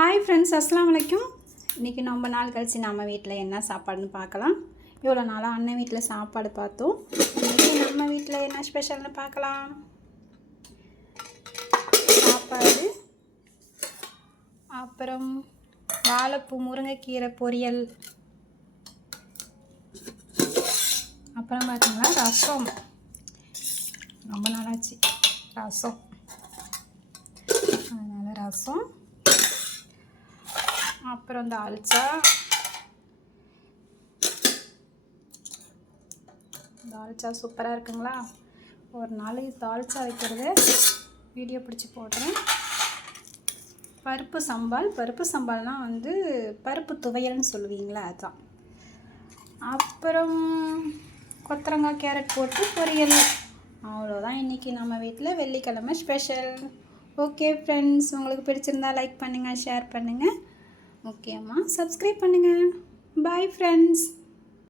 Hi friends, அஸ்ஸலாமு அலைக்கும். இன்றைக்கி ரொம்ப நாள் கழித்து நம்ம வீட்டில் என்ன சாப்பாடுன்னு பார்க்கலாம். இவ்வளோ நாளாக அண்ணன் வீட்டில் சாப்பாடு பார்த்தோம். இன்றைக்கி நம்ம வீட்டில் என்ன ஸ்பெஷல்னு பார்க்கலாம். சாப்பாடு, அப்புறம் வாழைப்பூ முருங்கைக்கீரை பொரியல், அப்புறம் பார்த்தீங்கன்னா ரசம். ரொம்ப நாளாச்சு ரசம், அதனால் ரசம். அப்புறம் தால்ச்சா சூப்பராக இருக்குங்களா. ஒரு நாளைக்கு தால்ச்சா வைக்கிறது வீடியோ பிடிச்சி போடுறேன். பருப்பு சம்பால்னால் பருப்பு துவையல்னு சொல்லுவீங்களா, அதுதான். அப்புறம் கொத்தரங்காய் கேரட் போட்டு பொரியல். அவ்வளோதான் இன்றைக்கி நம்ம வீட்டில் வெள்ளிக்கிழமை ஸ்பெஷல். ஓகே ஃப்ரெண்ட்ஸ், உங்களுக்கு பிடிச்சிருந்தா லைக் பண்ணுங்கள், ஷேர் பண்ணுங்கள், முக்கியமாக சப்ஸ்கிரைப் பண்ணுங்கள். Bye friends.